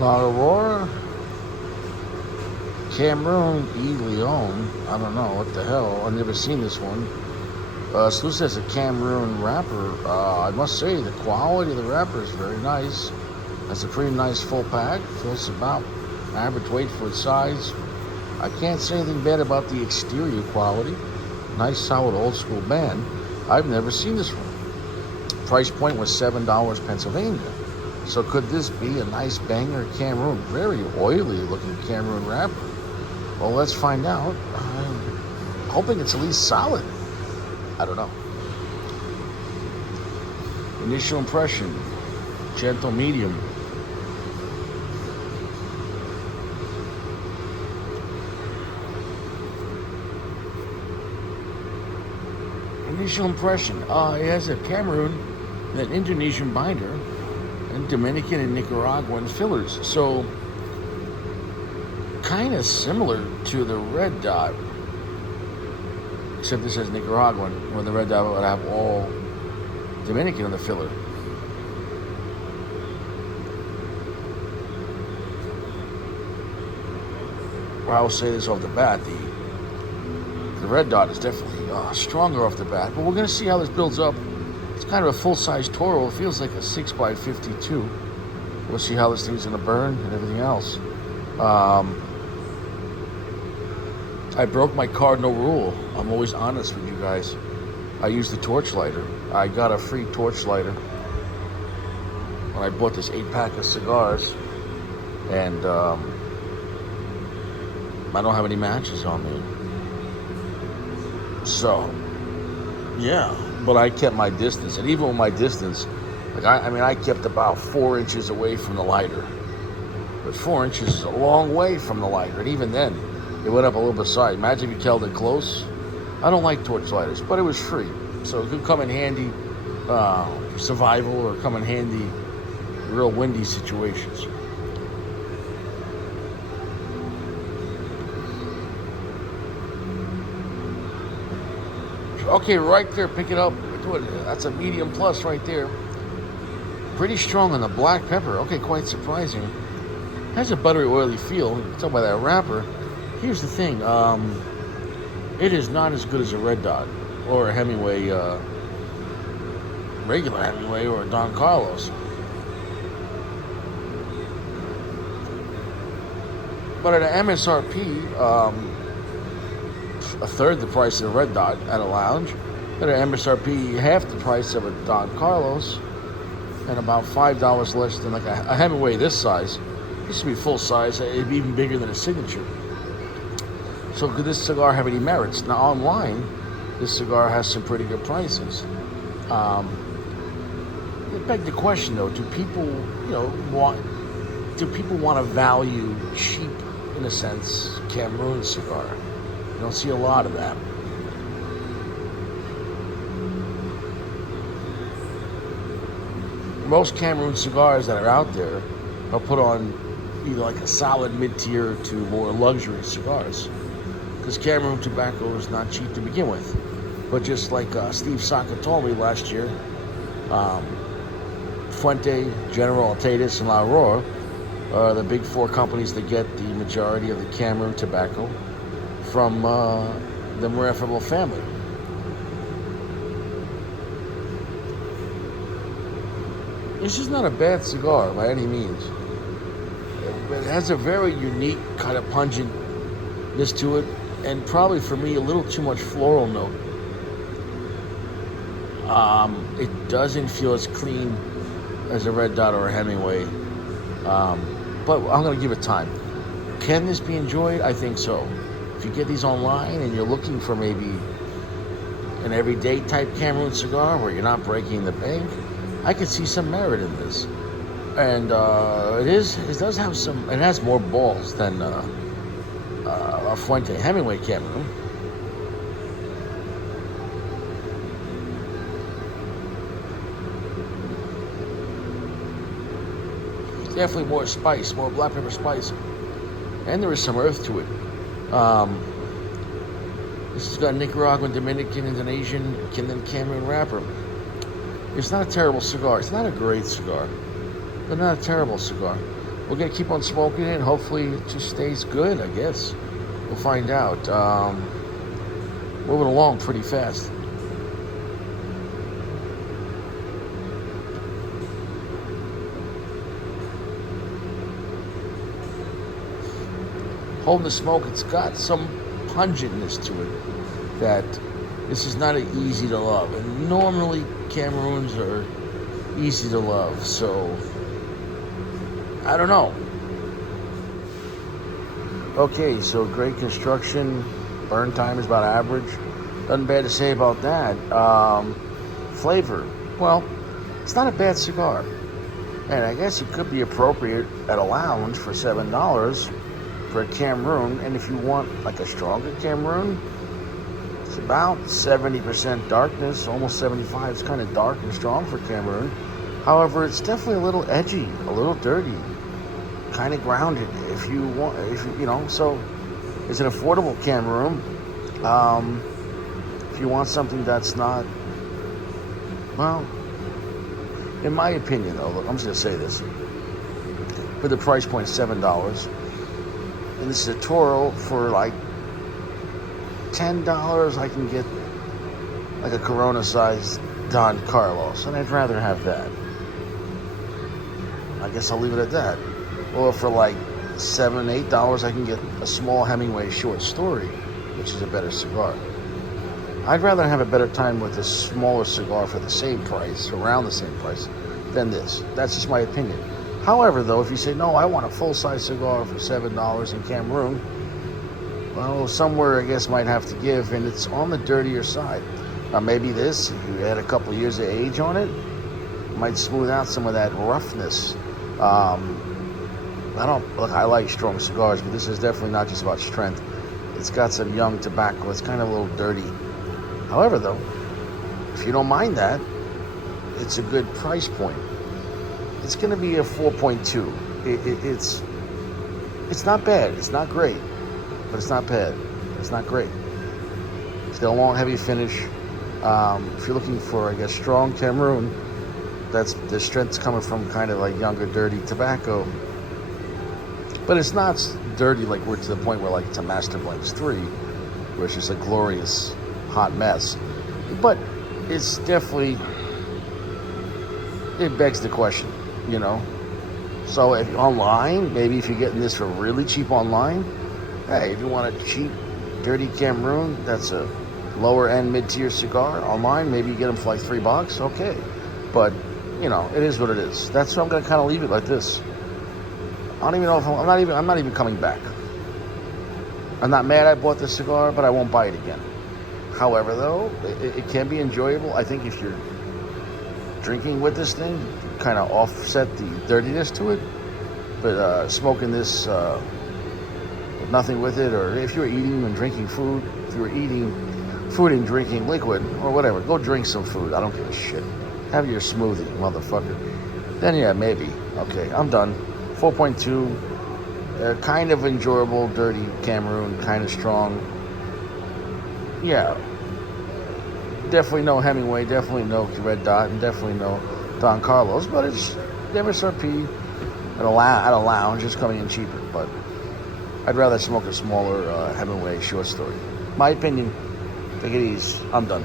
Now, Aurora, Cameroon, Leon. I don't know what the hell. I've never seen this one. So this is a Cameroon wrapper. I must say the quality of the wrapper is very nice. That's a pretty nice full pack. Feels about average weight for its size. I can't say anything bad about the exterior quality. Nice, solid, old school band. I've never seen this one. Price point was $7 Pennsylvania. So could this be a nice banger Cameroon? Very oily looking Cameroon wrapper. Well, let's find out. I'm hoping it's at least solid. I don't know. Initial impression, gentle medium. Initial impression, it has a Cameroon and an Indonesian binder and Dominican and Nicaraguan fillers. So kind of similar to the red dot, except this says Nicaraguan, when the red dot would have all Dominican in the filler. Well, I will say this off the bat, the red dot is definitely stronger off the bat, but we're going to see how this builds up. It's kind of a full-size Toro. It feels like a 6x52. We'll see how this thing's going to burn and everything else. I broke my cardinal rule. I'm always honest with you guys. I use the torch lighter. I got a free torch lighter when I bought this 8-pack of cigars, and I don't have any matches on me. So, yeah, but I kept my distance, and even with my distance, like I kept about 4 inches away from the lighter. But 4 inches is a long way from the lighter, and even then, it went up a little bit side. Imagine if you held it close. I don't like torch lighters, but it was free, so it could come in handy for survival or come in handy real windy situations. Okay, right there, pick it up. That's a medium plus right there. Pretty strong on the black pepper. Okay, quite surprising. Has a buttery, oily feel. You can tell by that wrapper. Here's the thing. It is not as good as a red dot or a Hemingway, regular Hemingway or a Don Carlos. But at an MSRP, a third the price of a red dot at a lounge. At an MSRP, half the price of a Don Carlos, and about $5 less than like a Hemingway this size. This would be full size. It'd be even bigger than a signature. So could this cigar have any merits? Now online, this cigar has some pretty good prices. It begs the question though: do people, want to value cheap, in a sense, Cameroon cigar? You don't see a lot of that. Most Cameroon cigars that are out there are put on either like a solid mid-tier to more luxury cigars, because Cameroon tobacco is not cheap to begin with. But just like Steve Saka told me last year, Fuente, General Altatis, and La Aurora are the big four companies that get the majority of the Cameroon tobacco from the Marefable family. This is not a bad cigar by any means. It has a very unique kind of pungentness to it, and probably for me a little too much floral note. It doesn't feel as clean as a red dot or a Hemingway, but I'm going to give it time. Can this be enjoyed? I think so. If you get these online and you're looking for maybe an everyday type Cameroon cigar where you're not breaking the bank, I could see some merit in this. And it does have some, it has more balls than a Fuente Hemingway Cameroon. Definitely more spice, more black pepper spice. And there is some earth to it. This has got Nicaraguan, Dominican, Indonesian, and then Cameroon wrapper. It's not a terrible cigar. It's not a great cigar, but not a terrible cigar. we're gonna keep on smoking it. Hopefully, it just stays good. I guess we'll find out. Moving along pretty fast. Holding the smoke, it's got some pungentness to it that this is not easy to love. And normally Cameroons are easy to love, so I don't know. Okay, so great construction. Burn time is about average. Nothing bad to say about that. Flavor, well, it's not a bad cigar. And I guess it could be appropriate at a lounge for $7 for a Cameroon. And if you want like a stronger Cameroon, it's about 70% darkness, almost 75. It's kind of dark and strong for Cameroon. However, it's definitely a little edgy, a little dirty, kind of grounded. If you want, so it's an affordable Cameroon. If you want something that's not, well, in my opinion, though, I'm just gonna say this: for the price point, $7, and this is a Toro for like $10. I can get like a Corona-sized Don Carlos, and I'd rather have that. I guess I'll leave it at that. Or for like $7, $8, I can get a small Hemingway short story, which is a better cigar. I'd rather have a better time with a smaller cigar for the same price, around the same price, than this. That's just my opinion. However, though, if you say, no, I want a full-size cigar for $7 in Cameroon, well, somewhere I guess might have to give, and it's on the dirtier side. Now, maybe this, if you add a couple of years of age on it, might smooth out some of that roughness. I like strong cigars, but this is definitely not just about strength. It's got some young tobacco. It's kind of a little dirty. However, though, if you don't mind that, it's a good price point. It's going to be a 4.2. It's not bad. It's not great, but it's not bad. It's not great. Still a long, heavy finish. If you're looking for, I guess, strong Cameroon, that's the strength's coming from kind of like younger, dirty tobacco. But it's not dirty like we're to the point where like it's a Master Blends 3, which is a glorious hot mess. But it's definitely, it begs the question, So if online, maybe if you're getting this for really cheap online, hey, if you want a cheap, dirty Cameroon, that's a lower end mid-tier cigar online, maybe you get them for like $3, okay. But, it is what it is. That's why I'm going to kind of leave it like this. I don't even know if I'm not even coming back. I'm not mad I bought this cigar, but I won't buy it again. However, though, it can be enjoyable. I think if you're drinking with this thing, kind of offset the dirtiness to it. But smoking this with nothing with it, or if you're eating and drinking food, if you were eating food and drinking liquid or whatever, go drink some food. I don't give a shit. Have your smoothie, motherfucker. Then yeah, maybe. Okay, I'm done. 4.2, kind of enjoyable, dirty Cameroon, kind of strong. Yeah, definitely no Hemingway, definitely no Red Dot, and definitely no Don Carlos, but it's MSRP at a lounge, it's coming in cheaper, but I'd rather smoke a smaller Hemingway short story. My opinion, take it easy, I'm done.